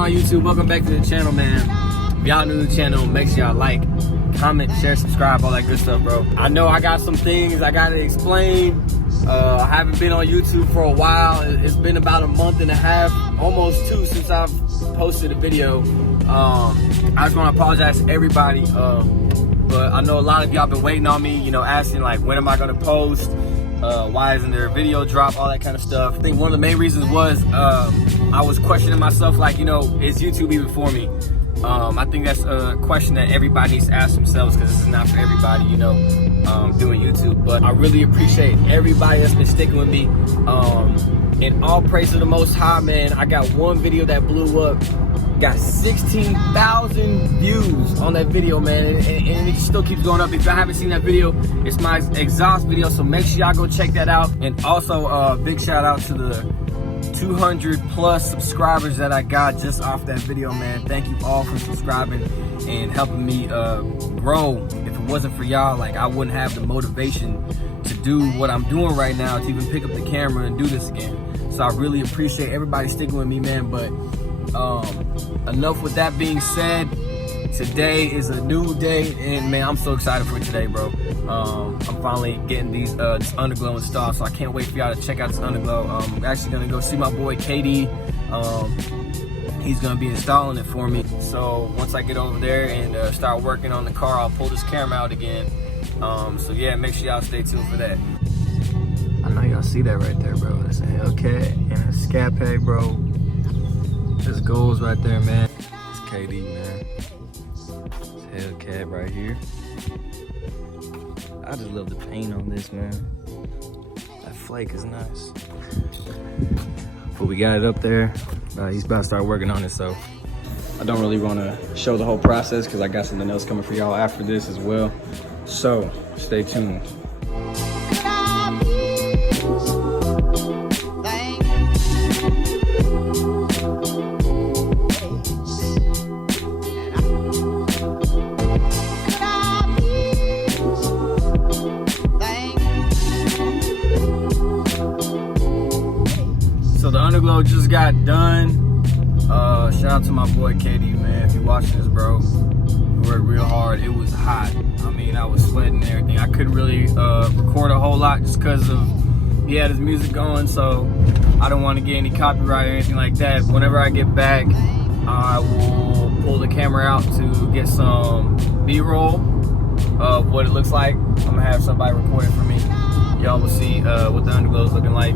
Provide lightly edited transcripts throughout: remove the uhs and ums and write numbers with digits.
on YouTube? Welcome back to the channel, man. If y'all new to the channel, make sure y'all like, comment, share, subscribe, all that good stuff, bro. I know I got some things I gotta explain. I haven't been on YouTube for a while. It's been about a month and a half, almost 2 since I've posted a video. I just want to apologize to everybody, but I know a lot of y'all been waiting on me, you know, asking like, when am I gonna post? Why isn't there a video drop? All that kind of stuff. I think one of the main reasons was I was questioning myself, like, you know, is YouTube even for me? I think that's a question that everybody needs to ask themselves, because this is not for everybody, you know, doing YouTube. But I really appreciate everybody that's been sticking with me. And all praise to the Most High, man. I got one video that blew up, got 16,000 views on that video, man, and it still keeps going up. If y'all haven't seen that video, it's my exhaust video, so make sure y'all go check that out. And also big shout out to the 200 plus subscribers that I got just off that video, man. Thank you all for subscribing and helping me grow. If it wasn't for y'all, like, I wouldn't have the motivation to do what I'm doing right now, to even pick up the camera and do this again. So I really appreciate everybody sticking with me, man. But enough with that being said. Today is a new day, and man, I'm so excited for today, bro. I'm finally getting this Underglow installed, so I can't wait for y'all to check out this Underglow. I'm actually gonna go see my boy KD. He's gonna be installing it for me. So once I get over there and start working on the car, I'll pull this camera out again. So yeah, make sure y'all stay tuned for that. I know y'all see that right there, bro. That's a Hellcat and a Scat Pack, bro. This goes right there, man. It's KD, man. It's Hellcat right here. I just love the paint on this, man. That flake is nice. But we got it up there. He's about to start working on it, so I don't really want to show the whole process because I got something else coming for y'all after this as well. So stay tuned. So the Underglow just got done. Shout out to my boy KD, man. If you're watching this, bro, we worked real hard. It was hot. I mean, I was sweating and everything. I couldn't really record a whole lot just because of he had his music going, so I don't want to get any copyright or anything like that. Whenever I get back, I will pull the camera out to get some B-roll of what it looks like. I'm gonna have somebody record it for me. Y'all will see what the Underglow is looking like.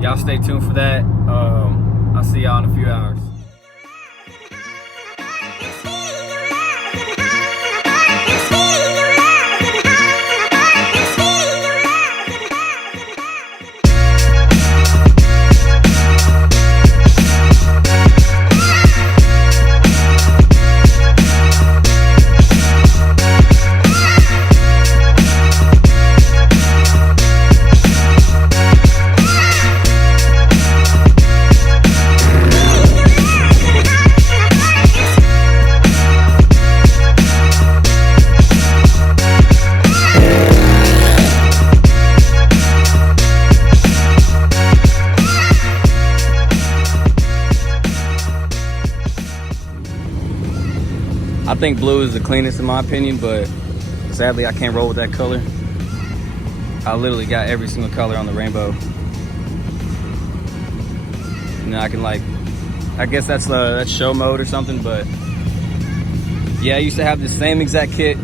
Y'all stay tuned for that. I'll see y'all in a few hours. I think blue is the cleanest in my opinion, but sadly I can't roll with that color. I literally got every single color on the rainbow. And then I can, like, I guess that's show mode or something, but yeah, I used to have the same exact kit.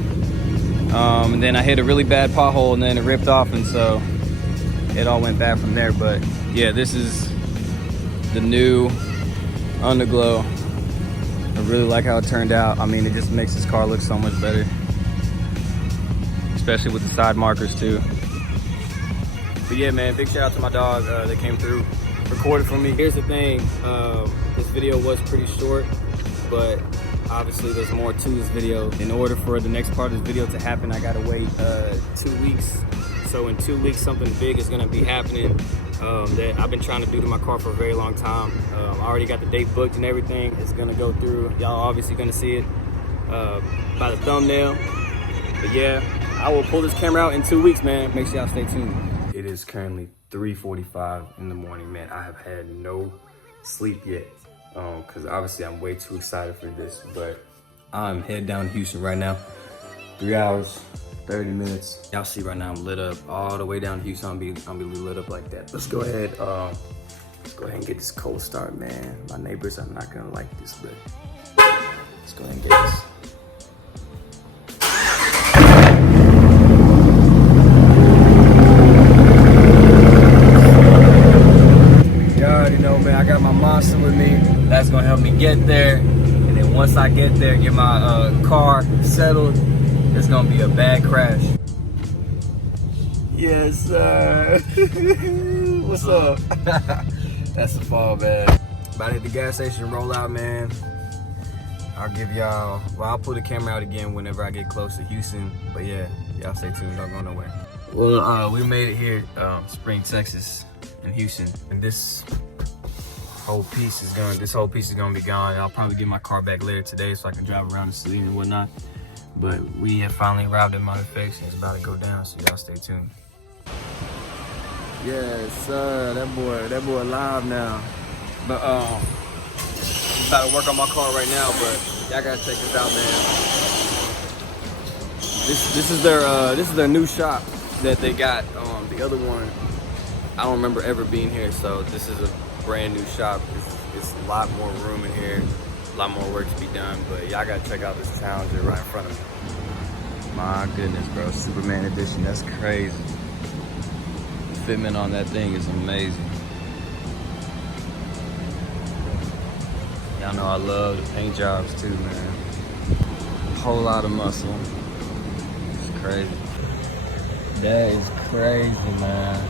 And then I hit a really bad pothole and then it ripped off, and so it all went bad from there. But yeah, this is the new Underglow. I really like how it turned out. I mean, it just makes this car look so much better, especially with the side markers too. But yeah, man, big shout out to my dog that came through, recorded for me. Here's the thing, this video was pretty short, but obviously there's more to this video. In order for the next part of this video to happen, I gotta wait 2 weeks. So in 2 weeks, something big is gonna be happening that I've been trying to do to my car for a very long time. I already got the date booked and everything. It's gonna go through. Y'all obviously gonna see it by the thumbnail. But yeah, I will pull this camera out in 2 weeks, man. Make sure y'all stay tuned. It is currently 3:45 in the morning, man. I have had no sleep yet. because obviously I'm way too excited for this. But I'm head down to Houston right now. 3 hours, 30 minutes. Y'all see right now I'm lit up all the way down to Houston. I'm be lit up like that. Let's go ahead. Let's go ahead and get this cold start, man. My neighbors are not gonna like this, but let's go ahead and get this. You already know, man, I got my monster with me. That's gonna help me get there. And then once I get there, get my car settled, it's gonna be a bad crash. Yes, sir. What's up? That's the fall, man. About to hit the gas station, roll out, man. I'll give y'all, well, I'll pull the camera out again whenever I get close to Houston. But yeah, y'all stay tuned, don't go nowhere. Well, we made it here, Spring, Texas, in Houston. And this whole piece is gonna be gone. I'll probably get my car back later today so I can drive around the city and whatnot. But we have finally arrived at Modification. It's about to go down, so y'all stay tuned. Yes, sir. That boy live now. But I'm about to work on my car right now, but y'all gotta check this out, man. This is their new shop that they got. The other one, I don't remember ever being here, so this is a brand new shop. It's a lot more room in here, a lot more work to be done, but y'all gotta check out this Challenger right in front of me. My goodness, bro, Superman edition, that's crazy. The fitment on that thing is amazing. Y'all know I love the paint jobs too, man. A whole lot of muscle. It's crazy. That is crazy, man.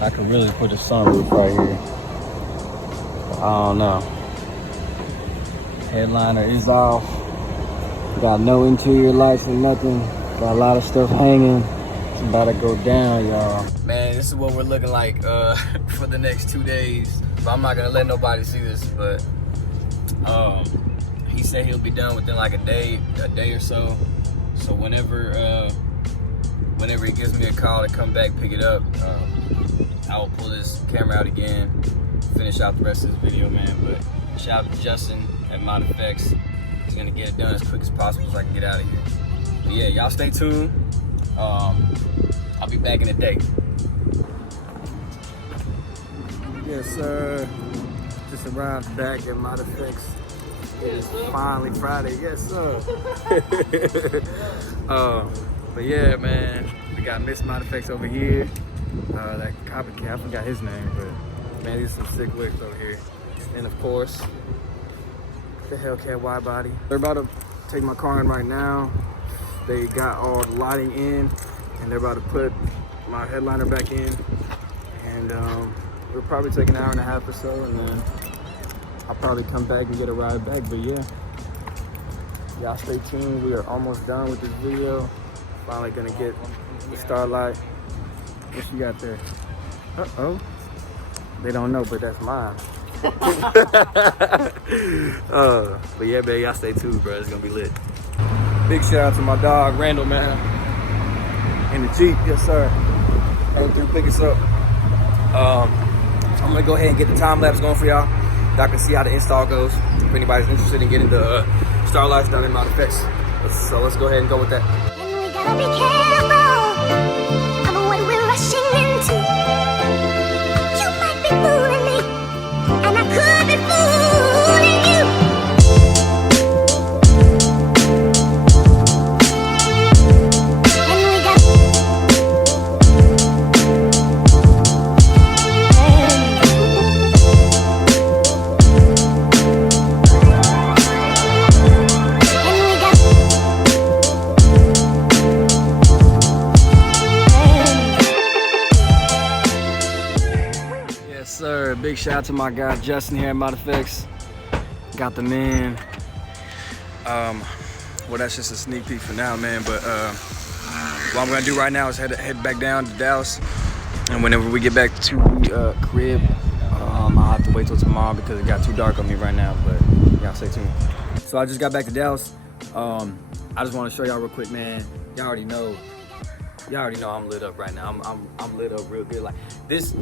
I could really put a sunroof right here. I don't know. Headliner is off. Got no interior lights or nothing. Got a lot of stuff hanging. It's about to go down, y'all. Man, this is what we're looking like for the next 2 days. But I'm not gonna let nobody see this, but he said he'll be done within like a day or so. So whenever he gives me a call to come back pick it up, I will pull this camera out again, finish out the rest of this video, man. But shout out to Justin at Modifx. He's gonna get it done as quick as possible so I can get out of here. But yeah, y'all stay tuned. I'll be back in a day. Yes, sir. Just arrived back at Modifx. It is finally Friday. Yes, sir. But yeah, man, we got Miss Modifx over here. That copycat, I forgot his name, but man, these are some sick wicks over here. And of course, the Hellcat wide body. They're about to take my car in right now. They got all the lighting in, and they're about to put my headliner back in. And it'll probably take an hour and a half or so, and then I'll probably come back and get a ride back. But yeah, y'all stay tuned. We are almost done with this video. Finally gonna get the Starlight. What you got there? Uh-oh. They don't know, but that's mine. But yeah, man, y'all stay tuned, bro. It's gonna be lit. Big shout out to my dog, Randall, man. In the Jeep, yes, sir. Came through, pick us up. I'm gonna go ahead and get the time lapse going for y'all. Y'all can see how the install goes. If anybody's interested in getting the Starlights done in Modifx. So let's go ahead and go with that. And we gotta be careful of what we're rushing into. You might be fooling me, and I could be fooling you. And we got Sir, big shout out to my guy Justin here at Modifx. Got them in. Well, that's just a sneak peek for now, man. But what I'm gonna do right now is head back down to Dallas, and whenever we get back to the crib, I'll have to wait till tomorrow because it got too dark on me right now. But y'all stay tuned. So I just got back to Dallas. I just want to show y'all real quick, man. Y'all already know I'm lit up right now. I'm lit up real good. Like this.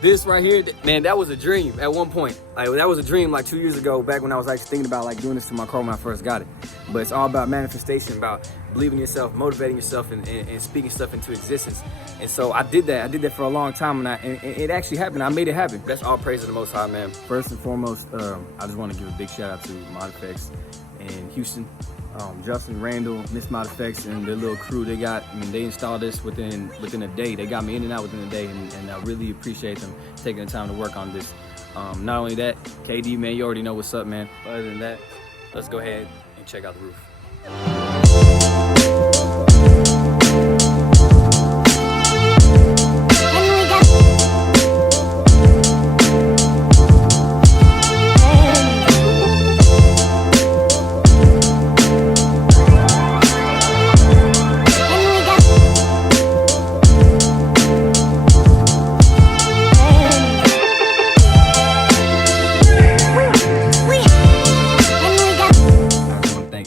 This right here, man, that was a dream at one point. Like, that was a dream like 2 years ago, back when I was actually thinking about like doing this to my car when I first got it. But it's all about manifestation, about believing in yourself, motivating yourself, and speaking stuff into existence. And so I did that. I did that for a long time, and it actually happened. I made it happen. That's all praise to the Most High, man. First and foremost, I just want to give a big shout out to Mod Effects in Houston. Justin, Randall, Miss Mod Effects, and their little crew they got. I mean, they installed this within a day. They got me in and out within a day, and I really appreciate them taking the time to work on this. Not only that, KD, man, you already know what's up, man. But other than that, let's go ahead and check out the roof.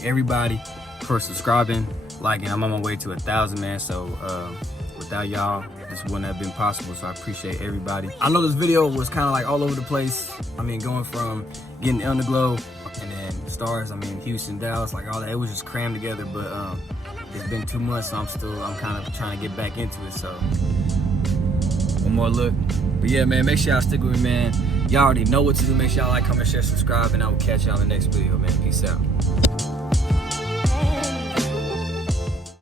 Everybody for subscribing, liking. I'm on my way to 1,000, man. So without y'all, this wouldn't have been possible. So I appreciate everybody. I know this video was kind of like all over the place. I mean, going from getting the Underglow and then Stars. I mean, Houston, Dallas, like all that. It was just crammed together. But it's been 2 months, so I'm kind of trying to get back into it. So one more look. But yeah, man, make sure y'all stick with me, man. Y'all already know what to do. Make sure y'all like, comment, share, subscribe, and I will catch y'all in the next video, man. Peace out.